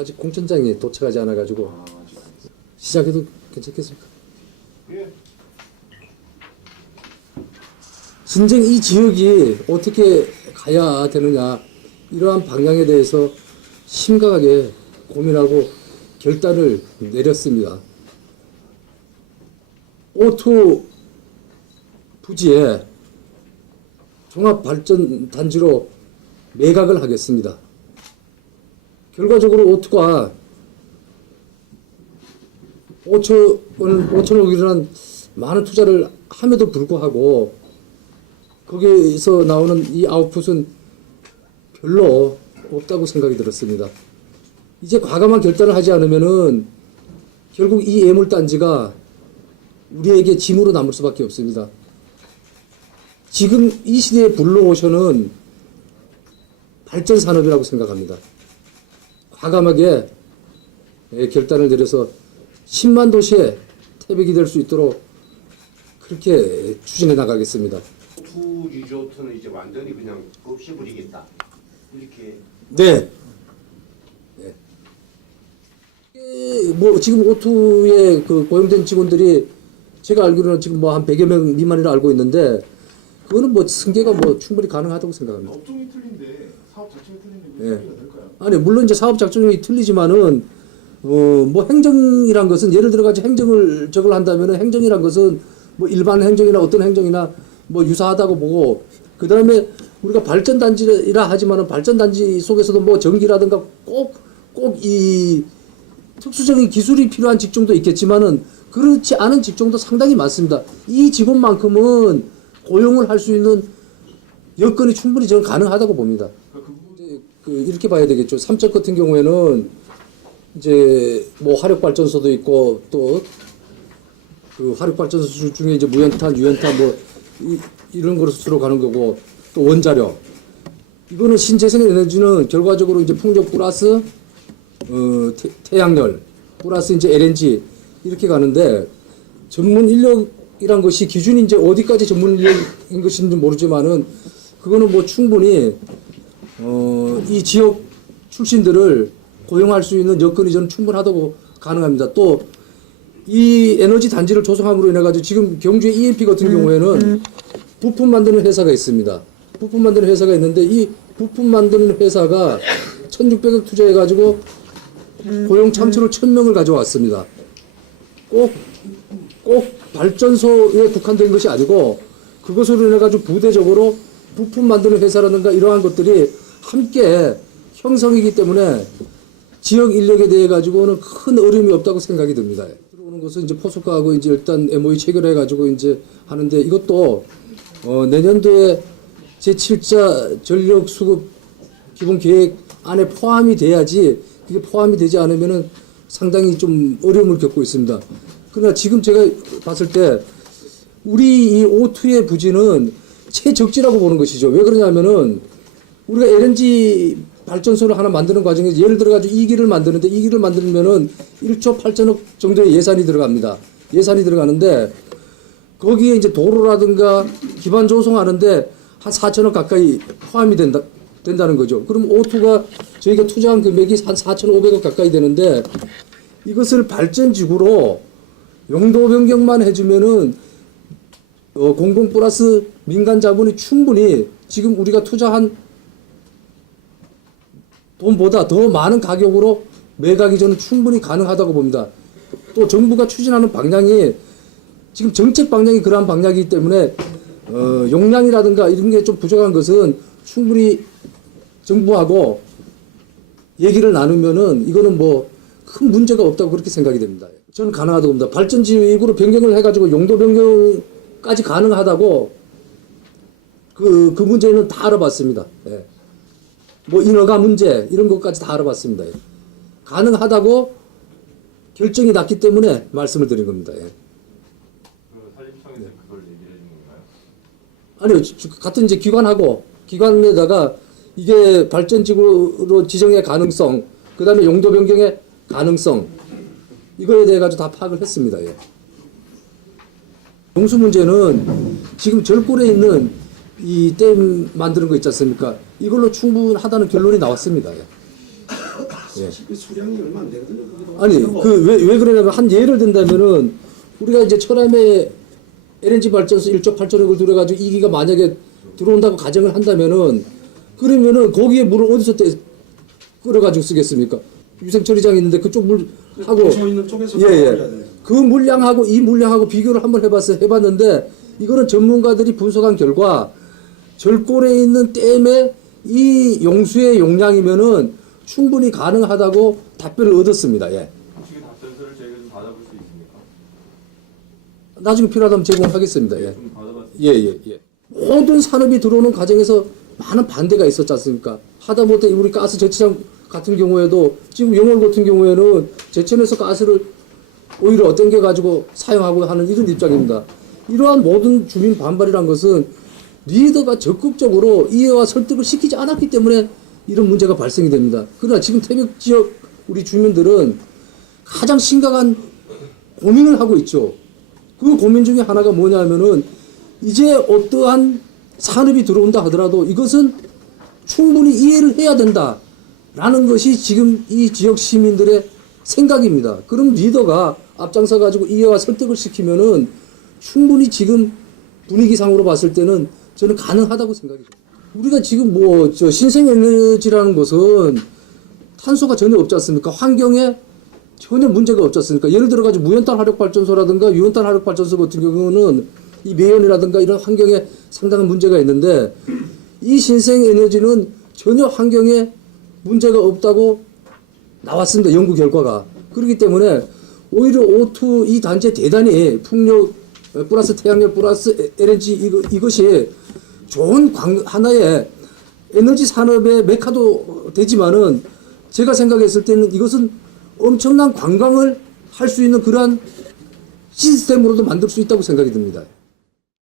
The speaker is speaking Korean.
아직 공천장이 도착하지 않아가지고 시작해도 괜찮겠습니까? 예. 진정 이 지역이 어떻게 가야 되느냐 이러한 방향에 대해서 심각하게 고민하고 결단을 내렸습니다. O2 부지에 종합발전단지로 매각을 하겠습니다. 결과적으로 O2가 5천억이라는 많은 투자를 함에도 불구하고 거기에서 나오는 이 아웃풋은 별로 없다고 생각이 들었습니다. 이제 과감한 결단을 하지 않으면은 결국 이 애물단지가 우리에게 짐으로 남을 수밖에 없습니다. 지금 이 시대의 블루오션은 발전산업이라고 생각합니다. 과감하게 결단을 내려서 10만 도시에 태백이 될 수 있도록 그렇게 추진해 나가겠습니다. 투 리조트는 이제 완전히 그냥 없애버리겠다. 이렇게. 네. 뭐 지금 O2에 그 고용된 직원들이 제가 알기로는 지금 뭐 한 100여 명 미만이라 알고 있는데 그거는 뭐 승계가 뭐 충분히 가능하다고 생각합니다. 업종이 틀린데 사업 자체가 틀린데 왜 예. 승계가 될까요? 아니 물론 이제 사업 작전이 틀리지만은 뭐 행정이란 것은 예를 들어 가지고 행정을 저걸 한다면은 행정이란 것은 뭐 일반 행정이나 어떤 행정이나 뭐 유사하다고 보고 그다음에 우리가 발전단지라 하지만은 발전단지 속에서도 뭐 전기라든가 꼭 이 특수적인 기술이 필요한 직종도 있겠지만은 그렇지 않은 직종도 상당히 많습니다. 이 직원만큼은 고용을 할 수 있는 여건이 충분히 저는 가능하다고 봅니다. 이렇게 봐야 되겠죠. 삼척 같은 경우에는 이제 뭐 화력발전소도 있고 또 그 화력발전소 중에 이제 무연탄, 유연탄 뭐 이런 것으로 가는 거고 또 원자력. 이거는 신재생 에너지는 결과적으로 이제 풍력 플러스 태양열 플러스 이제 LNG 이렇게 가는데 전문 인력이란 것이 기준이 이제 어디까지 전문 인력인 것인지 모르지만은 그거는 뭐 충분히 이 지역 출신들을 고용할 수 있는 여건이 저는 충분하다고 가능합니다. 또 이 에너지 단지를 조성함으로 인해 가지고 지금 경주의 EMP 같은 경우에는 부품 만드는 회사가 있습니다. 부품 만드는 회사가 있는데 이 부품 만드는 회사가 1,600억 투자해 가지고 고용 참치로 1,000명을 가져왔습니다. 꼭 발전소에 국한된 것이 아니고 그것으로 인해 가지고 부대적으로 부품 만드는 회사라든가 이러한 것들이 함께 형성이기 때문에 지역 인력에 대해 가지고는 큰 어려움이 없다고 생각이 듭니다. 들어오는 것은 이제 포스코하고 이제 일단 MOU 체결해 가지고 이제 하는데 이것도 내년도에 제7자 전력 수급 기본 계획 안에 포함이 돼야지 그게 포함이 되지 않으면은 상당히 좀 어려움을 겪고 있습니다. 그러나 지금 제가 봤을 때 우리 이 O2의 부지는 최적지라고 보는 것이죠. 왜 그러냐면은 우리가 LNG 발전소를 하나 만드는 과정에서 예를 들어가지고 2기를 만드는데 2기를 만들면은 1조 8천억 정도의 예산이 들어갑니다. 예산이 들어가는데 거기에 이제 도로라든가 기반 조성하는데 한 4천억 가까이 포함이 된다는 거죠. 그럼 O2가 저희가 투자한 금액이 한 4,500억 가까이 되는데 이것을 발전지구로 용도 변경만 해주면은 공공 플러스 민간 자본이 충분히 지금 우리가 투자한 돈보다 더 많은 가격으로 매각이 저는 충분히 가능하다고 봅니다. 또 정부가 추진하는 방향이 지금 정책 방향이 그러한 방향이기 때문에 용량이라든가 이런 게 좀 부족한 것은 충분히 정부하고 얘기를 나누면은 이거는 뭐 큰 문제가 없다고 그렇게 생각이 됩니다. 저는 가능하다고 봅니다. 발전지역으로 변경을 해가지고 용도 변경까지 가능하다고 그 문제는 다 알아봤습니다. 예. 뭐 인허가 문제 이런 것까지 다 알아봤습니다. 예. 가능하다고 결정이 났기 때문에 말씀을 드린 겁니다. 예. 산림청에서 그걸 얘기를 해준 건가요? 아니요, 같은 이제 기관에다가 이게 발전지구로 지정의 가능성, 그 다음에 용도 변경의 가능성, 이거에 대해 가지고 다 파악을 했습니다. 예. 용수 문제는 지금 절골에 있는 이 댐 만드는 거 있지 않습니까? 이걸로 충분하다는 결론이 나왔습니다. 예. 사실 그 수량이 얼마 안 되거든요. 거기도. 아니 뭐 그 왜 그러냐면 한 예를 든다면은 우리가 이제 철암에 LNG 발전소 1조 8천억을 들여가지고 2기가 만약에 들어온다고 가정을 한다면은 그러면은 거기에 물을 어디서 끓여가지고 쓰겠습니까? 유생처리장이 있는데 그쪽 물 하고 부서 있는 쪽에서 예예 그 물량하고 이 물량하고 비교를 한번 해봤는데 이거는 전문가들이 분석한 결과 절골에 있는 댐의 이 용수의 용량이면은 충분히 가능하다고 답변을 얻었습니다. 예. 혹시 그 답변서를 저희가 좀 받아볼 수 있습니까? 나중에 필요하다면 제공하겠습니다. 예. 좀 받아봤습니다. 예. 모든 산업이 들어오는 과정에서 많은 반대가 있었지 않습니까? 하다못해 우리 가스 제치장 같은 경우에도 지금 영월 같은 경우에는 제천에서 가스를 오히려 땡겨가지고 사용하고 하는 이런 입장입니다. 이러한 모든 주민 반발이란 것은 리더가 적극적으로 이해와 설득을 시키지 않았기 때문에 이런 문제가 발생이 됩니다. 그러나 지금 태백 지역 우리 주민들은 가장 심각한 고민을 하고 있죠. 그 고민 중에 하나가 뭐냐면은 이제 어떠한 산업이 들어온다 하더라도 이것은 충분히 이해를 해야 된다라는 것이 지금 이 지역 시민들의 생각입니다. 그럼 리더가 앞장서 가지고 이해와 설득을 시키면은 충분히 지금 분위기상으로 봤을 때는 저는 가능하다고 생각이 듭니다. 우리가 지금 뭐 저 신생에너지라는 것은 탄소가 전혀 없지 않습니까? 환경에 전혀 문제가 없지 않습니까? 예를 들어 가지고 무연탄 화력발전소라든가 유연탄 화력발전소 같은 경우는 이 매연이라든가 이런 환경에 상당한 문제가 있는데 이 신생에너지는 전혀 환경에 문제가 없다고 나왔습니다. 연구 결과가. 그렇기 때문에 오히려 O2 이 단체 대단히 풍력 플러스 태양열 플러스 LNG 이것이 좋은 하나의 에너지 산업의 메카도 되지만은 제가 생각했을 때는 이것은 엄청난 관광을 할 수 있는 그러한 시스템으로도 만들 수 있다고 생각이 듭니다.